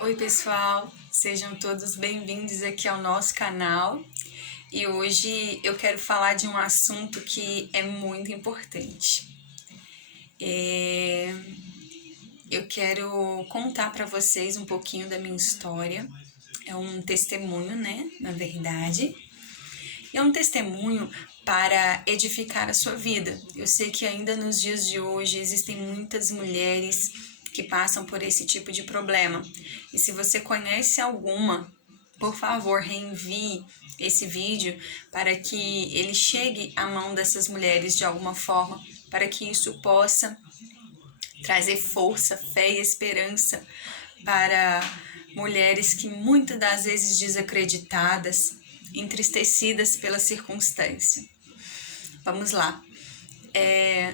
Oi pessoal, sejam todos bem-vindos aqui ao nosso canal e hoje eu quero falar de um assunto que é muito importante. Eu quero contar para vocês um pouquinho da minha história, é um testemunho, né, na verdade, e é um testemunho para edificar a sua vida. Eu sei que ainda nos dias de hoje existem muitas mulheres que passam por esse tipo de problema. E se você conhece alguma, por favor, reenvie esse vídeo para que ele chegue à mão dessas mulheres de alguma forma, para que isso possa trazer força, fé e esperança para mulheres que muitas das vezes desacreditadas, entristecidas pela circunstância. Vamos lá.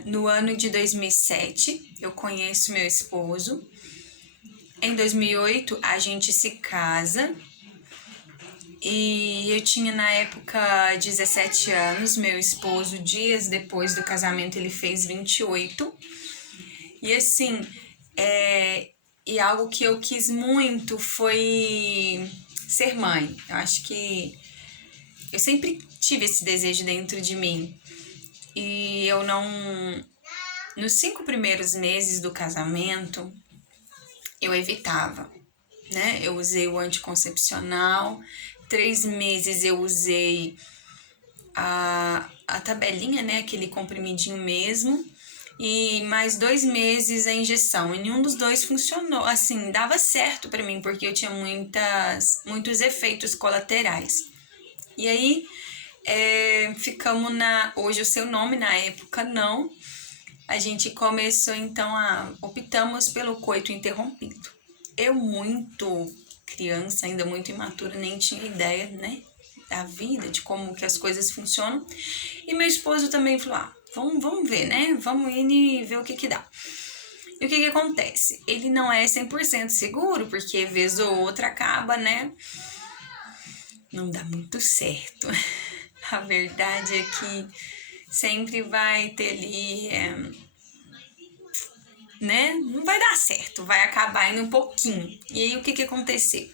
No ano de 2007, eu conheço meu esposo. Em 2008, a gente se casa. E eu tinha na época 17 anos. Meu esposo, dias depois do casamento, ele fez 28. E assim, e algo que eu quis muito foi ser mãe. Eu acho que eu sempre tive esse desejo dentro de mim. E eu não. Nos 5 primeiros meses do casamento, eu evitava, né? Eu usei o anticoncepcional, 3 meses eu usei a tabelinha, né? Aquele comprimidinho mesmo. E mais 2 meses a injeção. E nenhum dos dois funcionou. Assim, dava certo pra mim, porque eu tinha muitos efeitos colaterais. E aí, ficamos na. Hoje o seu nome, na época não. A gente começou então optamos pelo coito interrompido. Eu, muito criança, ainda muito imatura, nem tinha ideia, né, da vida, de como que as coisas funcionam. E meu esposo também falou: vamos ver, né? Vamos ir e ver o que dá. E o que acontece? Ele não é 100% seguro, porque vez ou outra acaba, né? Não dá muito certo. A verdade é que sempre vai ter ali, né? Não vai dar certo, vai acabar indo um pouquinho. E aí o que aconteceu?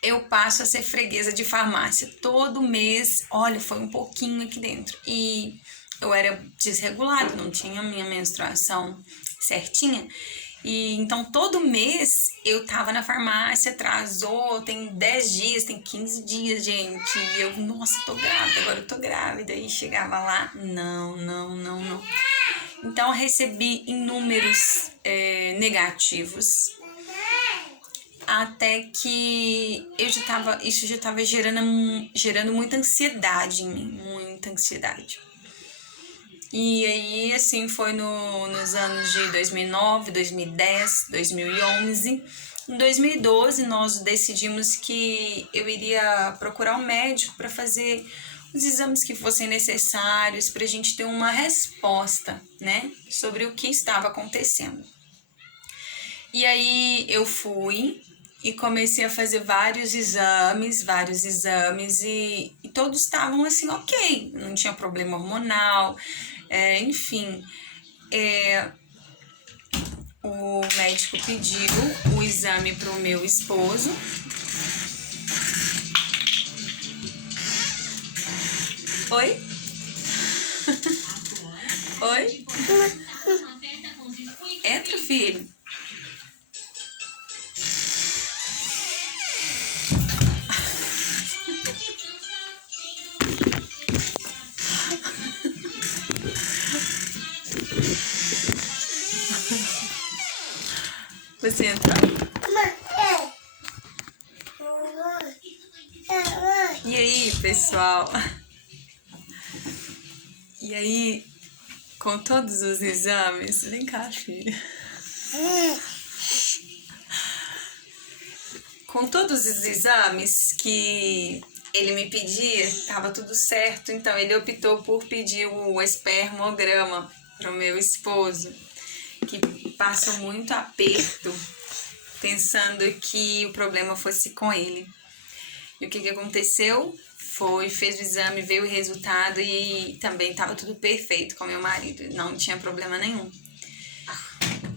Eu passo a ser freguesa de farmácia. Todo mês, olha, foi um pouquinho aqui dentro. E eu era desregulada, não tinha minha menstruação certinha. E então todo mês eu tava na farmácia, atrasou, tem 10 dias, tem 15 dias, gente. E eu, nossa, tô grávida, agora eu tô grávida. E chegava lá, não. Então eu recebi inúmeros negativos. Até que isso já tava gerando muita ansiedade em mim, muita ansiedade. E aí, assim, foi nos anos de 2009, 2010, 2011. Em 2012, nós decidimos que eu iria procurar um médico para fazer os exames que fossem necessários para a gente ter uma resposta, né, sobre o que estava acontecendo. E aí eu fui e comecei a fazer vários exames e todos estavam assim, ok, não tinha problema hormonal, enfim. O médico pediu o exame para o meu esposo. Oi? Oi? Entra, filho. Você entra. E aí, pessoal? E aí, com todos os exames... Vem cá, filho. Com todos os exames que ele me pedia, estava tudo certo. Então, ele optou por pedir o espermograma para o meu esposo, que passou muito aperto, pensando que o problema fosse com ele. E o que aconteceu? Fez o exame, veio o resultado e também estava tudo perfeito com meu marido, não tinha problema nenhum.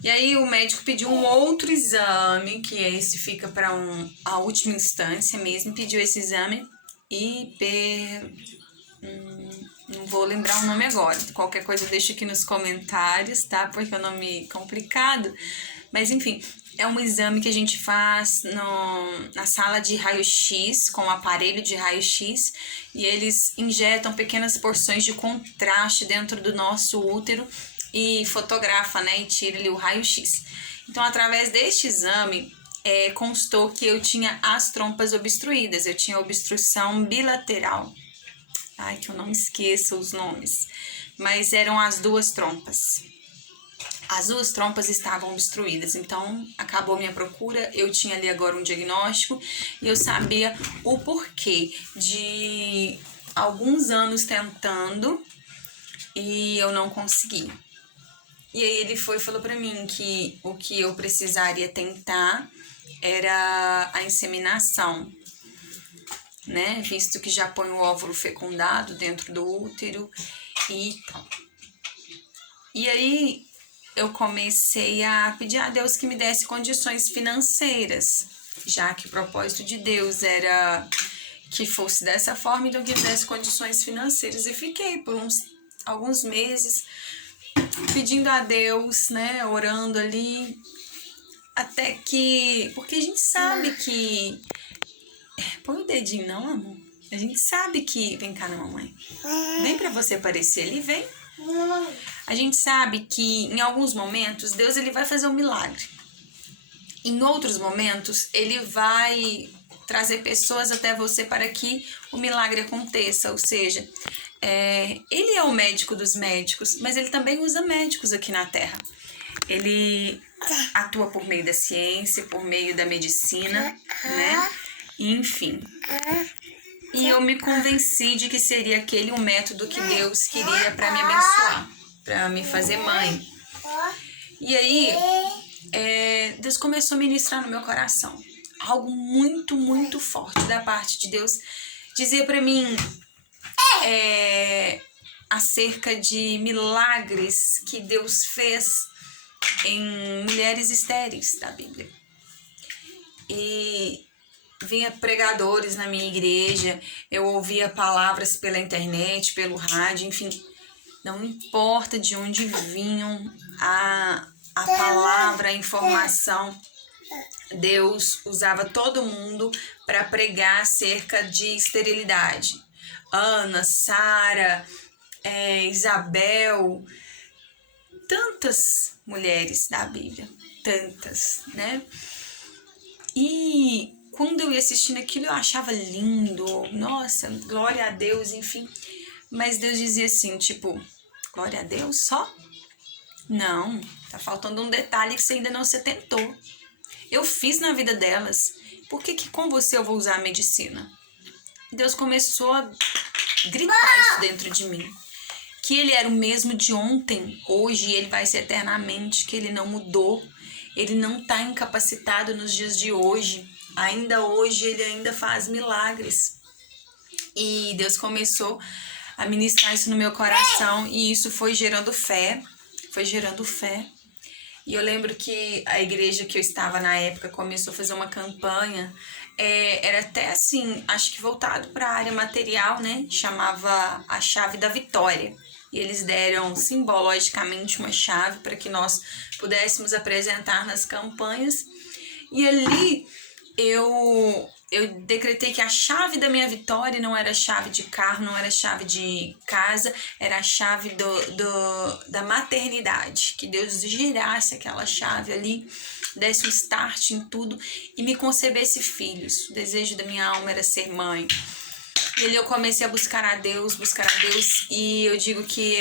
E aí o médico pediu um outro exame, que esse fica para a última instância mesmo, pediu esse exame não vou lembrar o nome agora. Qualquer coisa deixa aqui nos comentários, tá? Porque é um nome complicado. Mas enfim, é um exame que a gente faz na sala de raio-x, com o aparelho de raio-x, e eles injetam pequenas porções de contraste dentro do nosso útero e fotografa, né? E tira ali o raio-x. Então, através deste exame, constou que eu tinha as trompas obstruídas. Eu tinha obstrução bilateral. Ai, que eu não esqueço os nomes. Mas eram as duas trompas. As duas trompas estavam obstruídas. Então, acabou minha procura. Eu tinha ali agora um diagnóstico. E eu sabia o porquê de alguns anos tentando. E eu não consegui. E aí ele falou pra mim que o que eu precisaria tentar era a inseminação, né? Visto que já põe o óvulo fecundado dentro do útero e tal. E aí eu comecei a pedir a Deus que me desse condições financeiras, já que o propósito de Deus era que fosse dessa forma, então que me desse condições financeiras. E fiquei por alguns meses pedindo a Deus, né? Orando ali, até que... Porque a gente sabe que... Põe o dedinho não, amor. A gente sabe que... Vem cá, mamãe. Vem pra você aparecer ali, vem. A gente sabe que em alguns momentos Deus ele vai fazer um milagre. Em outros momentos ele vai trazer pessoas até você para que o milagre aconteça. Ou seja, ele é o médico dos médicos, mas ele também usa médicos aqui na Terra. Ele atua por meio da ciência, por meio da medicina, né? Enfim. E eu me convenci de que seria aquele um método que Deus queria para me abençoar, para me fazer mãe. E aí, Deus começou a ministrar no meu coração. Algo muito, muito forte da parte de Deus. Dizia para mim acerca de milagres que Deus fez em mulheres estéreis da Bíblia. E vinha pregadores na minha igreja, eu ouvia palavras pela internet, pelo rádio, enfim, não importa de onde vinham a palavra, a informação, Deus usava todo mundo para pregar acerca de esterilidade. Ana, Sara, Isabel, tantas mulheres da Bíblia, tantas, né? E quando eu ia assistindo aquilo, eu achava lindo, nossa, glória a Deus, enfim. Mas Deus dizia assim, tipo, glória a Deus só? Não, tá faltando um detalhe que você ainda não se atentou. Eu fiz na vida delas, por que com você eu vou usar a medicina? Deus começou a gritar isso dentro de mim. Que ele era o mesmo de ontem, hoje, e ele vai ser eternamente, que ele não mudou. Ele não está incapacitado nos dias de hoje. Ainda hoje, ele ainda faz milagres. E Deus começou a ministrar isso no meu coração. E isso foi gerando fé. Foi gerando fé. E eu lembro que a igreja que eu estava na época começou a fazer uma campanha. Era até assim, acho que voltado para a área material, né? Chamava a chave da vitória. E eles deram simbologicamente uma chave para que nós pudéssemos apresentar nas campanhas. E ali eu decretei que a chave da minha vitória não era chave de carro, não era chave de casa, era a chave da maternidade. Que Deus girasse aquela chave ali, desse um start em tudo e me concebesse filhos. O desejo da minha alma era ser mãe. E ali eu comecei a buscar a Deus, e eu digo que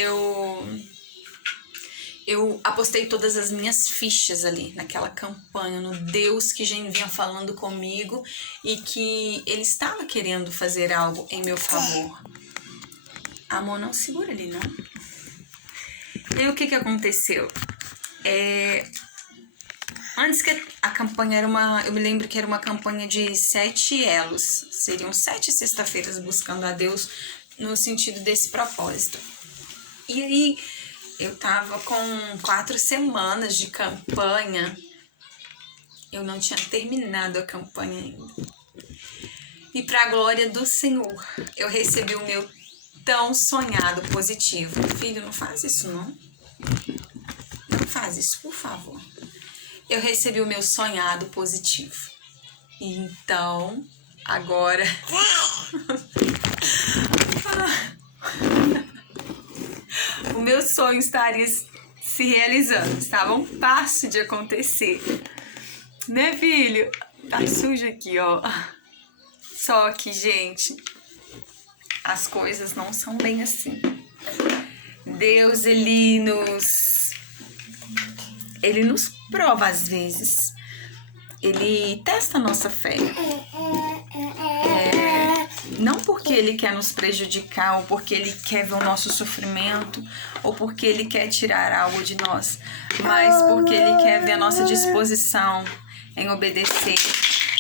eu apostei todas as minhas fichas ali, naquela campanha, no Deus que já vinha falando comigo e que Ele estava querendo fazer algo em meu favor. Amor, não segura ali, não. E aí o que aconteceu? Antes que a campanha eu me lembro que era uma campanha de 7 elos. Seriam 7 sexta-feiras buscando a Deus no sentido desse propósito. E aí eu tava com 4 semanas de campanha. Eu não tinha terminado a campanha ainda. E pra glória do Senhor, eu recebi o meu tão sonhado positivo. Filho, não faz isso, não. Não faz isso, por favor. Eu recebi o meu sonhado positivo. Então, agora... o meu sonho estaria se realizando. Estava um passo de acontecer. Né, filho? Tá sujo aqui, ó. Só que, gente, as coisas não são bem assim. Deus, ele nos prova às vezes. Ele testa a nossa fé. Não porque ele quer nos prejudicar, ou porque ele quer ver o nosso sofrimento, ou porque ele quer tirar algo de nós, mas porque ele quer ver a nossa disposição em obedecer.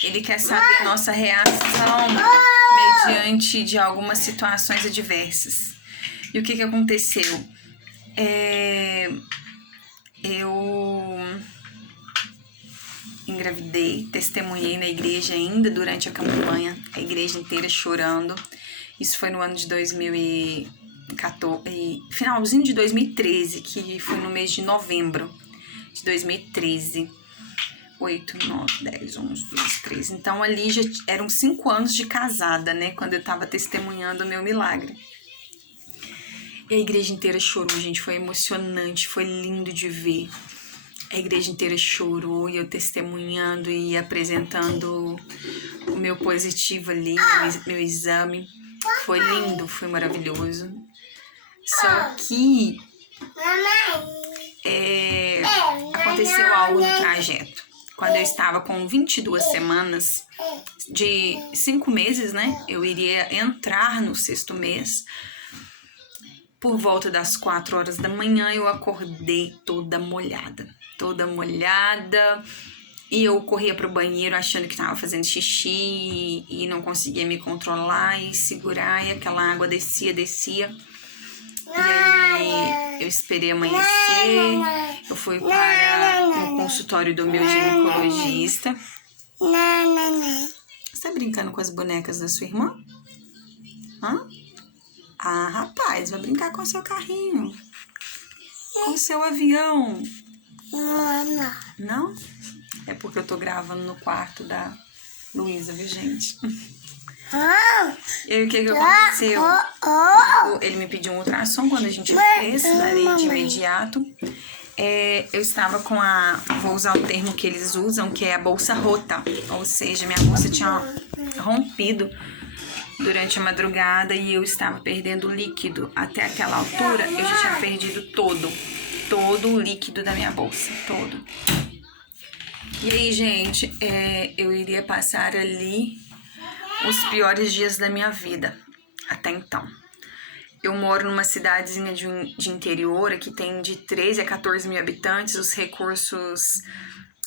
Ele quer saber a nossa reação mediante de algumas situações adversas. E o que aconteceu? Eu engravidei, testemunhei na igreja ainda durante a campanha, a igreja inteira chorando. Isso foi no ano de 2014, finalzinho de 2013, que foi no mês de novembro de 2013. 8, 9, 10, 11, 12, 13. Então ali já eram 5 anos de casada, né? Quando eu tava testemunhando o meu milagre. E a igreja inteira chorou, gente. Foi emocionante, foi lindo de ver. A igreja inteira chorou e eu testemunhando e apresentando o meu positivo ali, meu exame. Foi lindo, foi maravilhoso. Só que aconteceu algo no trajeto. Quando eu estava com 22 semanas, de 5 meses, né? Eu iria entrar no 6º mês. Por volta das 4 horas da manhã, eu acordei toda molhada. E eu corria pro banheiro achando que tava fazendo xixi e não conseguia me controlar e segurar. E aquela água descia. E aí eu esperei amanhecer, eu fui para o consultório do meu ginecologista. Você tá brincando com as bonecas da sua irmã? Hã? Ah, rapaz, vai brincar com o seu carrinho. Com o seu avião. Não? É porque eu tô gravando no quarto da Luísa, viu, gente? E aí, o que aconteceu? Ele me pediu um ultrassom quando a gente fez, darei de imediato. Eu estava com vou usar o termo que eles usam, que é a bolsa rota. Ou seja, minha bolsa tinha rompido durante a madrugada e eu estava perdendo líquido. Até aquela altura, eu já tinha perdido todo o líquido da minha bolsa, todo. E aí, gente, eu iria passar ali os piores dias da minha vida, até então. Eu moro numa cidadezinha de interior, que tem de 13 a 14 mil habitantes. Os recursos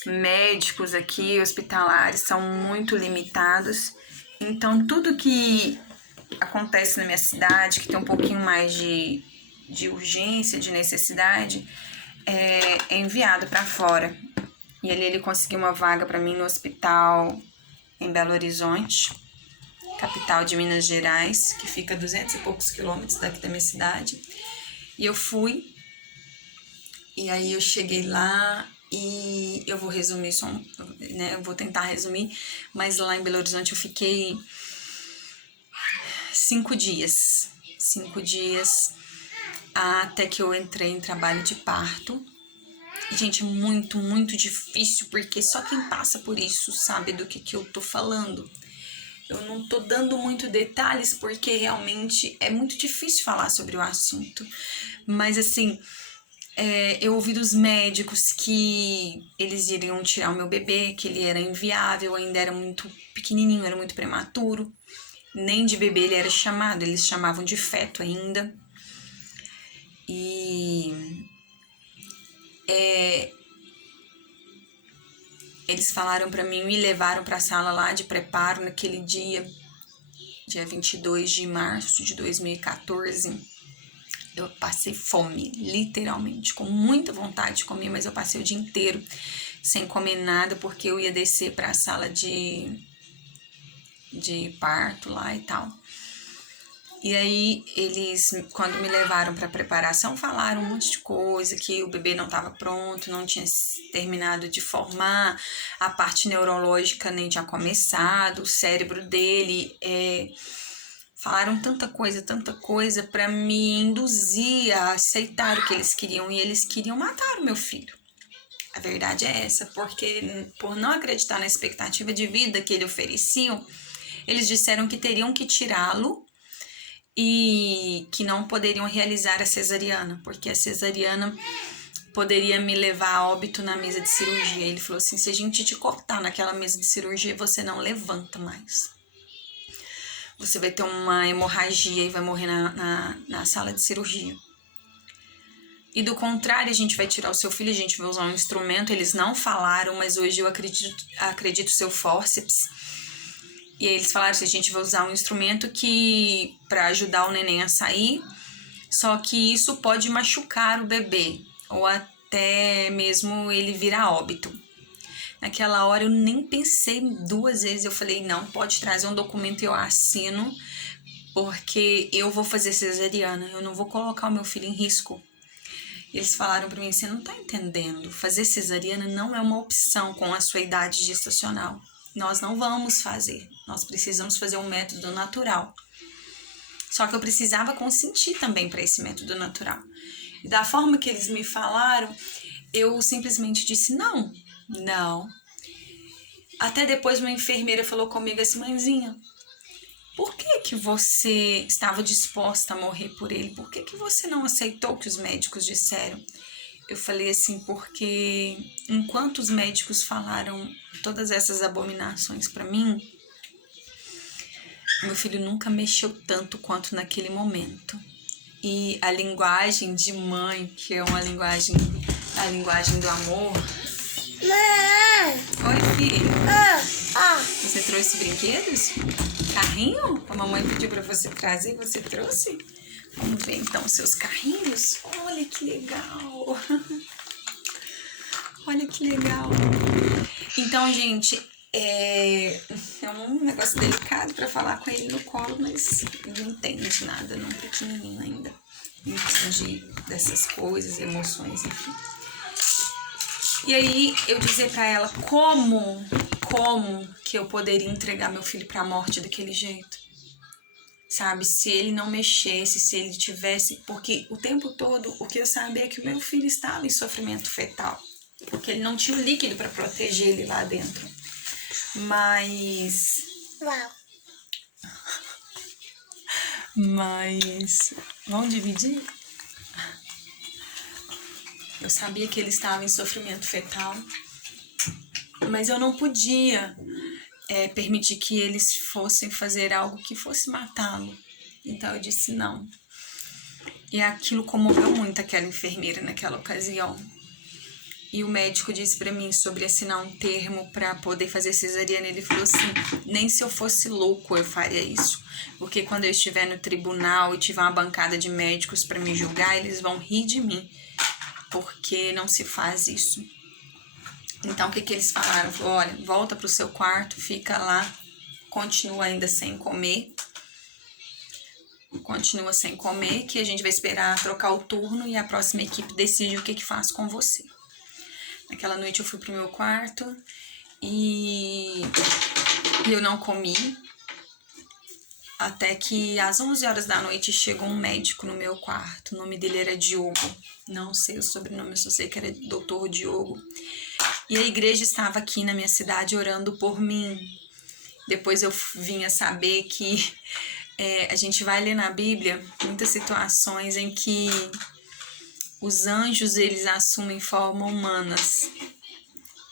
médicos aqui, hospitalares, são muito limitados. Então, tudo que acontece na minha cidade, que tem um pouquinho mais de urgência, de necessidade, é enviado para fora. E ali ele conseguiu uma vaga para mim no hospital em Belo Horizonte, capital de Minas Gerais, que fica a 200 e poucos quilômetros daqui da minha cidade. E eu fui, e aí eu cheguei lá e eu vou resumir só, né? Eu vou tentar resumir, mas lá em Belo Horizonte eu fiquei 5 dias. 5 dias até que eu entrei em trabalho de parto. Gente, é muito, muito difícil, porque só quem passa por isso sabe do que eu tô falando. Eu não tô dando muito detalhes, porque realmente é muito difícil falar sobre o assunto. Mas, assim, eu ouvi dos médicos que eles iriam tirar o meu bebê, que ele era inviável, ainda era muito pequenininho, era muito prematuro. Nem de bebê ele era chamado, eles chamavam de feto ainda. E eles falaram pra mim, me levaram pra sala lá de preparo naquele dia 22 de março de 2014. Eu passei fome, literalmente, com muita vontade de comer, mas eu passei o dia inteiro sem comer nada, porque eu ia descer para a sala de parto lá e tal. E aí, eles, quando me levaram para preparação, falaram um monte de coisa, que o bebê não estava pronto, não tinha terminado de formar, a parte neurológica nem tinha começado, o cérebro dele... Falaram tanta coisa para me induzir a aceitar o que eles queriam. E eles queriam matar o meu filho. A verdade é essa, porque por não acreditar na expectativa de vida que ele ofereciam, eles disseram que teriam que tirá-lo e que não poderiam realizar a cesariana, porque a cesariana poderia me levar a óbito na mesa de cirurgia. Ele falou assim, se a gente te cortar naquela mesa de cirurgia, você não levanta mais. Você vai ter uma hemorragia e vai morrer na sala de cirurgia. E do contrário, a gente vai tirar o seu filho, a gente vai usar um instrumento. Eles não falaram, mas hoje eu acredito seu fórceps. E aí eles falaram que a gente vai usar um instrumento que para ajudar o neném a sair, só que isso pode machucar o bebê, ou até mesmo ele vir a óbito. Naquela hora eu nem pensei 2 vezes, eu falei, não, pode trazer um documento e eu assino, porque eu vou fazer cesariana, eu não vou colocar o meu filho em risco. Eles falaram para mim, você não tá entendendo, fazer cesariana não é uma opção com a sua idade gestacional. Nós não vamos fazer, nós precisamos fazer um método natural. Só que eu precisava consentir também para esse método natural. E da forma que eles me falaram, eu simplesmente disse não. Até depois uma enfermeira falou comigo assim, mãezinha, por que você estava disposta a morrer por ele? Por que você não aceitou o que os médicos disseram? Eu falei assim, porque enquanto os médicos falaram todas essas abominações para mim, meu filho nunca mexeu tanto quanto naquele momento. E a linguagem de mãe, que é a linguagem do amor... Oi, filho. Você trouxe brinquedos? Carrinho? A mamãe pediu pra você trazer, você trouxe? Vamos ver então os seus carrinhos? Olha que legal! Olha que legal! Então, gente, é um negócio delicado pra falar com ele no colo, mas ele não entende nada, não, pequenininho ainda. Não entende dessas coisas, emoções, enfim. E aí eu dizer pra ela como que eu poderia entregar meu filho pra morte daquele jeito, sabe? Se ele não mexesse, se ele tivesse... Porque o tempo todo o que eu sabia é que o meu filho estava em sofrimento fetal, porque ele não tinha o líquido pra proteger ele lá dentro. Mas... Vamos dividir? Eu sabia que ele estava em sofrimento fetal, mas eu não podia permitir que eles fossem fazer algo que fosse matá-lo. Então eu disse não. E aquilo comoveu muito aquela enfermeira naquela ocasião. E o médico disse para mim sobre assinar um termo para poder fazer cesariana. Ele falou assim, nem se eu fosse louco eu faria isso. Porque quando eu estiver no tribunal e tiver uma bancada de médicos para me julgar, eles vão rir de mim. Porque não se faz isso. Então, o que eles falaram? Falaram, olha, volta pro seu quarto, fica lá, continua ainda sem comer. Continua sem comer, que a gente vai esperar trocar o turno e a próxima equipe decide o que faz com você. Naquela noite eu fui pro meu quarto e eu não comi. Até que às 11 horas da noite chegou um médico no meu quarto. O nome dele era Diogo. Não sei o sobrenome, eu só sei que era Dr. Diogo. E a igreja estava aqui na minha cidade orando por mim. Depois eu vim a saber que a gente vai ler na Bíblia muitas situações em que os anjos eles assumem formas humanas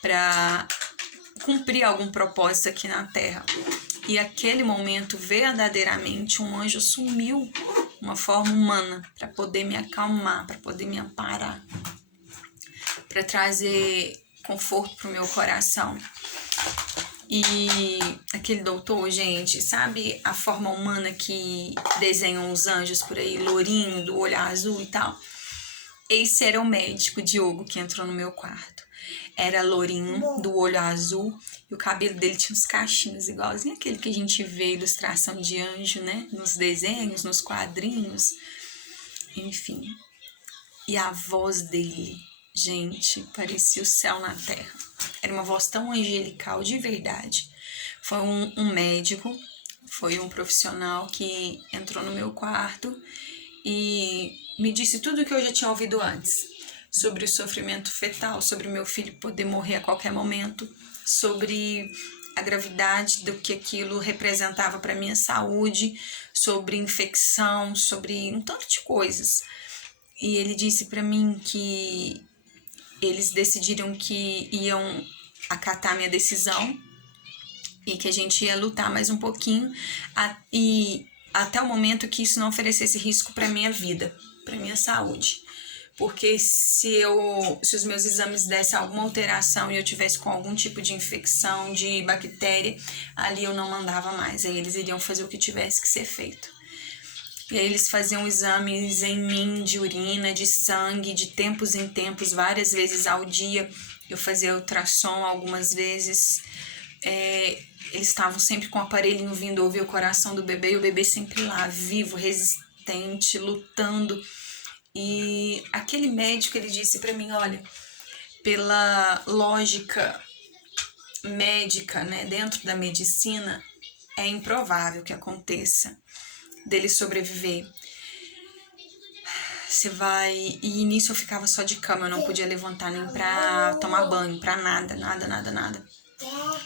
para cumprir algum propósito aqui na Terra. E aquele momento, verdadeiramente, um anjo assumiu uma forma humana para poder me acalmar, para poder me amparar, para trazer conforto para o meu coração. E aquele doutor, gente, sabe a forma humana que desenham os anjos por aí, lourinho, do olho azul e tal? Esse era o médico Diogo que entrou no meu quarto. Era lourinho, do olho azul, e o cabelo dele tinha uns cachinhos, igualzinho aquele que a gente vê ilustração de anjo, né? Nos desenhos, nos quadrinhos, enfim. E a voz dele, gente, parecia o céu na terra. Era uma voz tão angelical, de verdade. Foi um médico, foi um profissional que entrou no meu quarto e me disse tudo o que eu já tinha ouvido antes. Sobre o sofrimento fetal, sobre meu filho poder morrer a qualquer momento, sobre a gravidade do que aquilo representava para minha saúde, sobre infecção, sobre um tanto de coisas. E ele disse para mim que eles decidiram que iam acatar minha decisão e que a gente ia lutar mais um pouquinho e até o momento que isso não oferecesse risco para minha vida, para minha saúde. Porque se os meus exames dessem alguma alteração e eu tivesse com algum tipo de infecção, de bactéria, ali eu não mandava mais. Aí eles iriam fazer o que tivesse que ser feito. E aí eles faziam exames em mim de urina, de sangue, de tempos em tempos, várias vezes ao dia. Eu fazia ultrassom algumas vezes. Eles estavam sempre com o aparelhinho vindo ouvir o coração do bebê, e o bebê sempre lá, vivo, resistente, lutando. E aquele médico, ele disse para mim, olha, pela lógica médica, né, dentro da medicina, é improvável que aconteça dele sobreviver. Você vai... E nisso eu ficava só de cama, eu não podia levantar nem pra tomar banho, pra nada.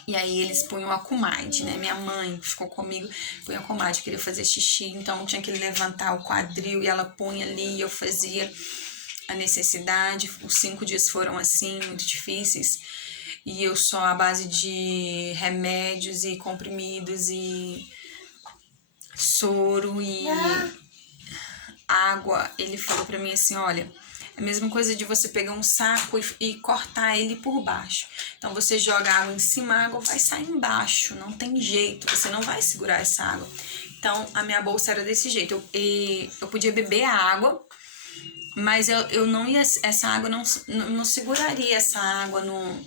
E aí eles punham a Kumaide, né? Minha mãe ficou comigo, punha a Kumaide, queria fazer xixi, então tinha que levantar o quadril e ela punha ali e eu fazia a necessidade. Os 5 dias foram assim, muito difíceis. E eu só à base de remédios e comprimidos e soro e água. Ele falou pra mim assim, olha, é a mesma coisa de você pegar um saco e cortar ele por baixo. Então você joga água em cima, a água vai sair embaixo, não tem jeito, você não vai segurar essa água. Então a minha bolsa era desse jeito, eu podia beber a água, mas eu não ia, essa água não seguraria essa água no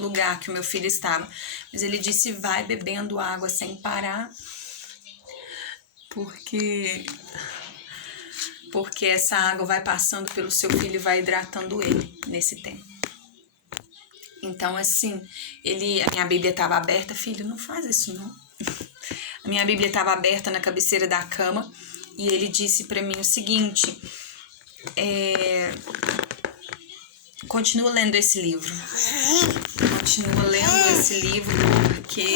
lugar que o meu filho estava. Mas ele disse, vai bebendo água sem parar, porque essa água vai passando pelo seu filho e vai hidratando ele nesse tempo. Então, assim, a minha Bíblia estava aberta, filho, não faz isso não. A minha Bíblia estava aberta na cabeceira da cama e ele disse para mim o seguinte, continua lendo esse livro. Continua lendo esse livro porque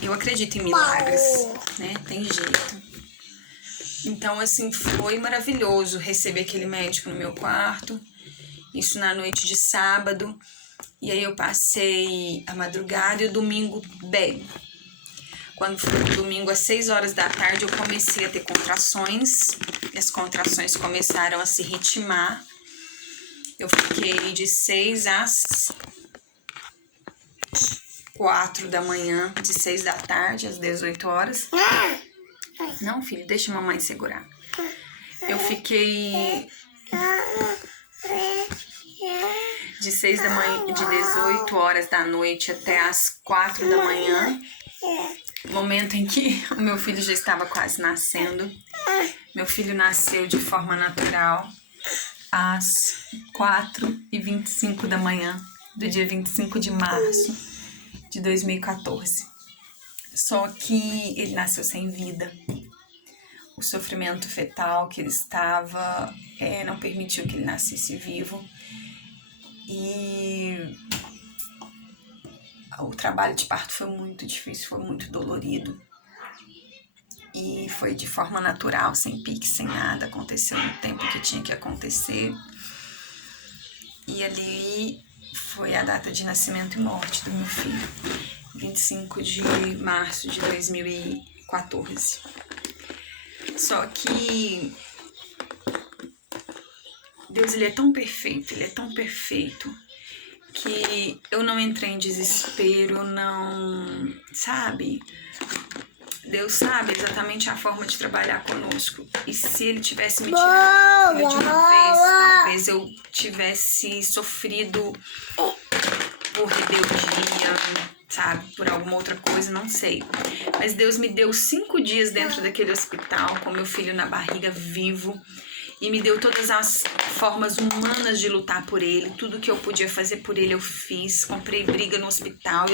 eu acredito em milagres, né? Tem jeito. Então, assim, foi maravilhoso receber aquele médico no meu quarto, isso na noite de sábado, e aí eu passei a madrugada e o domingo bem. Quando foi o domingo às 6 horas da tarde, eu comecei a ter contrações, e as contrações começaram a se ritmar. Eu fiquei de 6 às 4 da manhã, de 6 da tarde às 18 horas. Não, filho, deixa a mamãe segurar. Eu fiquei de 6 da manhã, de 18 horas da noite até as 4 da manhã. Momento em que o meu filho já estava quase nascendo. Meu filho nasceu de forma natural às 4h25 da manhã, do dia 25 de março de 2014. Só que ele nasceu sem vida. O sofrimento fetal que ele estava não permitiu que ele nascesse vivo. E o trabalho de parto foi muito difícil, foi muito dolorido. E foi de forma natural, sem pique, sem nada. Aconteceu no tempo que tinha que acontecer. E ali foi a data de nascimento e morte do meu filho. 25 de março de 2014. Só que Deus, ele é tão perfeito, que eu não entrei em desespero, não, sabe? Deus sabe exatamente a forma de trabalhar conosco. E se Ele tivesse me tirado de uma vez, talvez eu tivesse sofrido por rebeldia, sabe? Por alguma outra coisa, não sei. Mas Deus me deu 5 dias dentro daquele hospital, com meu filho na barriga, vivo. E me deu todas as formas humanas de lutar por ele. Tudo que eu podia fazer por ele eu fiz. Comprei briga no hospital.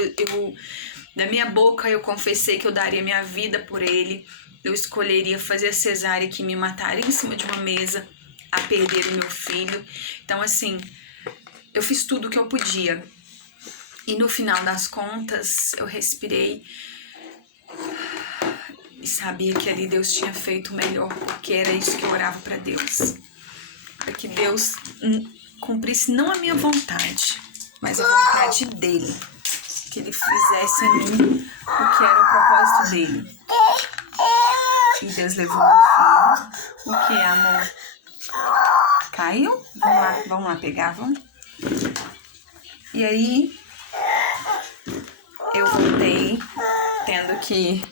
Da minha boca eu confessei que eu daria minha vida por ele. Eu escolheria fazer a cesárea que me mataria em cima de uma mesa a perder o meu filho. Então, assim, eu fiz tudo o que eu podia. E no final das contas, eu respirei e sabia que ali Deus tinha feito o melhor, porque era isso que eu orava para Deus. Para que Deus cumprisse não a minha vontade, mas a vontade dele. Que ele fizesse em mim o que era o propósito dele. E Deus levou meu filho. O que, amor? Caiu? Vamos lá pegar, vamos? E aí, eu voltei tendo que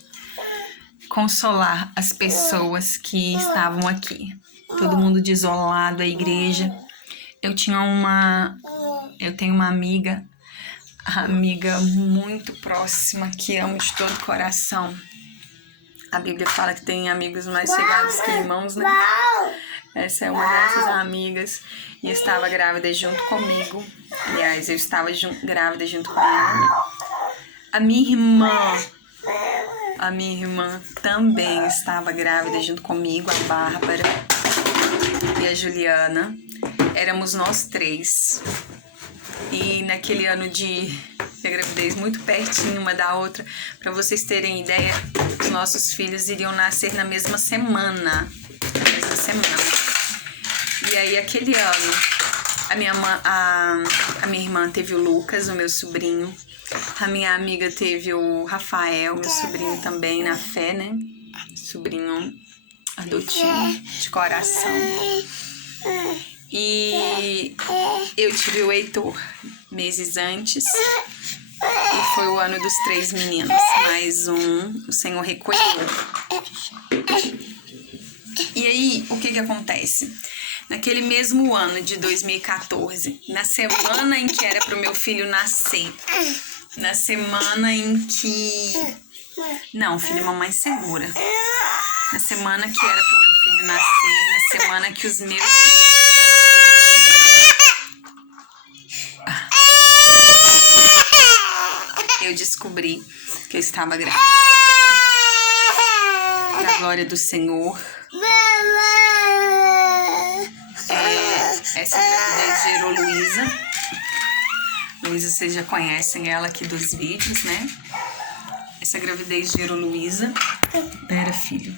consolar as pessoas que estavam aqui. Todo mundo desolado, a igreja. Eu tenho uma amiga muito próxima que amo de todo o coração. A Bíblia fala que tem amigos mais chegados que irmãos, né? Essa é uma dessas amigas e estava grávida junto comigo. Aliás, eu estava grávida junto com ela. A minha irmã também estava grávida junto comigo, a Bárbara e a Juliana. Éramos nós 3. E naquele ano de gravidez, muito pertinho uma da outra, para vocês terem ideia, os nossos filhos iriam nascer na mesma semana. E aí, aquele ano, a minha irmã teve o Lucas, o meu sobrinho. A minha amiga teve o Rafael, meu sobrinho também, na fé, né? Sobrinho adotivo, de coração. E eu tive o Heitor meses antes. E foi o ano dos 3 meninos. Mais um, o Senhor recolheu. E aí, o que acontece? Naquele mesmo ano de 2014, na semana em que era pro meu filho nascer, na semana em que... Não, filho, mamãe segura. Na semana que era pro meu filho nascer, na semana que os meus eu descobri que eu estava grávida. Pra glória do Senhor. Essa gravidez gerou Luísa. Luísa, vocês já conhecem ela aqui dos vídeos, né? Essa gravidez gerou Luísa. Pera, filho.